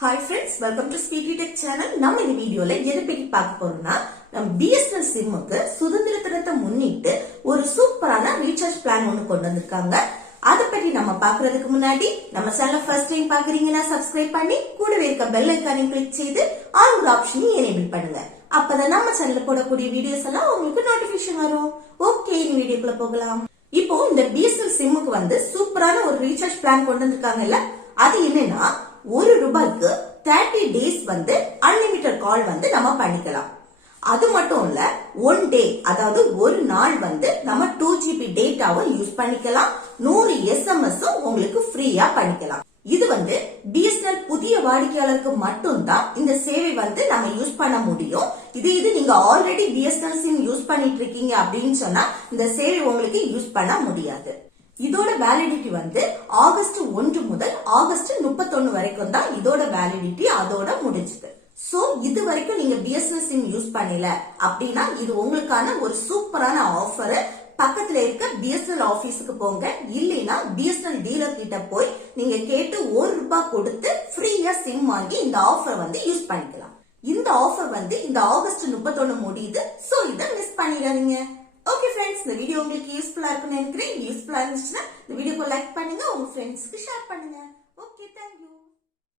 Hi friends, welcome to Speedy Tech channel. நம்ம இந்த வீடியோல எதை பத்தி பார்க்க போறோம்னா நம்ம BSNL சிம்முக்கு சுதந்திர தினத்தை முன்னிட்டு ஒரு சூப்பரான ரீசார்ஜ் பிளான் ஒன்னு கொண்டு வந்திருக்காங்க. அத பத்தி நம்ம பார்க்கிறதுக்கு முன்னாடி நம்ம சேனலை ஃபர்ஸ்ட் டைம் பாக்குறீங்கன்னா சப்ஸ்கிரைப் பண்ணி கூடவே இருக்க பெல் ஐகானை கிளிக் செய்து ஆல் ஆப்ஷனை எனேபிள் பண்ணுங்க. அப்பதான் நம்ம சேனல்ல போடக்கூடிய வீடியோஸ் எல்லாம் உங்களுக்கு நோட்டிபிகேஷன் வரும். ஓகே, இந்த வீடியோக்குள்ள போகலாம். இப்போ இந்த BSNL சிம்முக்கு வந்து சூப்பரான ஒரு ரீசார்ஜ் பிளான் கொண்டு வந்திருக்காங்கல்ல, அது என்னன்னா ₹1 30 டேஸ் வந்து அன்லிமிட்டட் கால் வந்து நம்ம பண்ணிக்கலாம். அது மட்டும் இல்ல, 1 டே அதாவது ஒரு நாள் வந்து நம்ம 2GB டேட்டாவும் யூஸ் பண்ணிக்கலாம். 100 SMS உங்களுக்கு ஃப்ரீயா பண்ணிக்கலாம். இது வந்து BSNL புதிய வாடிக்கையாளருக்கு மட்டும்தான் இந்த சேவை வந்து நம்ம யூஸ் பண்ண முடியும். இது நீங்க ஆல்ரெடி BSNL சிம் யூஸ் பண்ணிட்டு இருக்கீங்க அப்படின்னு சொன்னா இந்த சேவை உங்களுக்கு யூஸ் பண்ண முடியாது. இதோட வேலிடிட்டி வந்து ஆகஸ்ட் 1 முதல் ஆகஸ்ட் 31 வரைக்கும் தான் இதோட வேலிடிட்டி அதோட முடிஞ்சது. சோ இது வரைக்கும் நீங்க BSNL சிம் யூஸ் பண்ணல அப்படின்னா இது உங்களுக்கான ஒரு சூப்பரான ஆஃபர். பக்கத்துல இருக்க BSNL ஆபீஸ்க்கு போங்க, இல்லைன்னா BSNL டீலர் கிட்ட போய் நீங்க கேட்டு ₹1 கொடுத்து ஃப்ரீயா சிம் வாங்கி இந்த ஆஃபர் வந்து யூஸ் பண்ணிக்கலாம். இந்த ஆஃபர் வந்து இந்த ஆகஸ்ட் 31 முடியுது. சோ இதை மிஸ் பண்ணிடாதீங்க. ஓகே ஃப்ரெண்ட்ஸ், இந்த வீடியோ உங்களுக்கு யூஸ்ஃபுல்லா இருக்குன்னு நினைக்கிறேன். யூஸ்ஃபுல்லா இருந்துச்சுன்னா இந்த வீடியோக்கு லைக் பண்ணுங்க, உங்க ஃப்ரெண்ட்ஸ்க்கு ஷேர் பண்ணுங்க.